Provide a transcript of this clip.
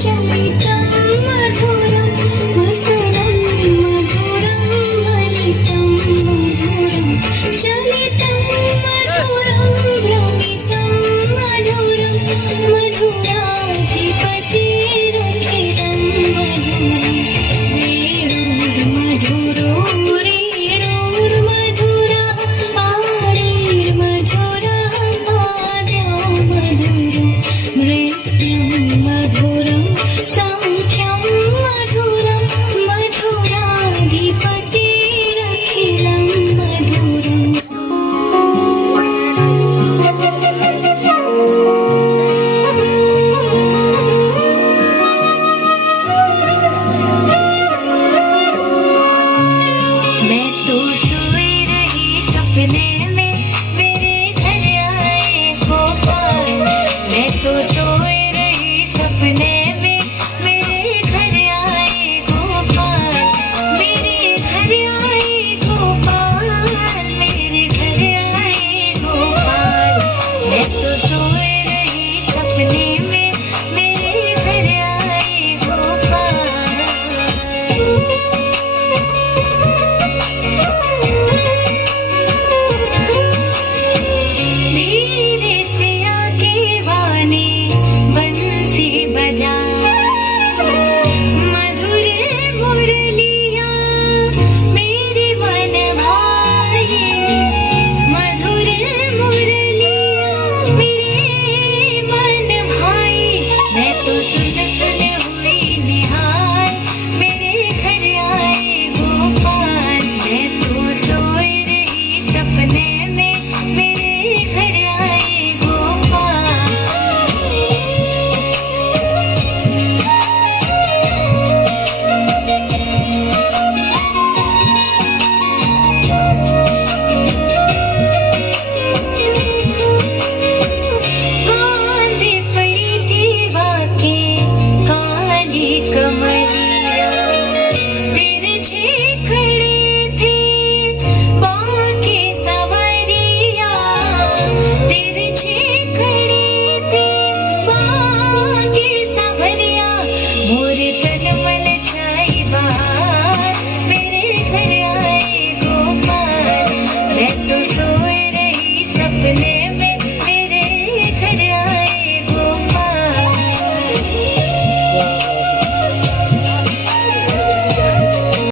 चलितं मधुरं वसनं मधुरं वलितं मधुरं चलितं मधुरं भ्रमितं मधुरं मधुराधिपतिरखिलं मधुरं वेणुर्मधुरो रेणुर्मधुरः पाणिर्मधुरः पाद्यो मधुरं नृत्यं मधुरं सौख्यं मधुरं मधुराधिपतिरखिलं मधुरम् मैं तो सोई रही सपने में मेरे घर आए गोपाल मैं तो सोई रही सपने में मेरे घर आए गोपाल मेरे घर आए गोपाल मेरे घर आए गोपाल मैं तो सोई रही सपने में मेरे घर आए गोपाल धीरे से आके वाने बंसी बजा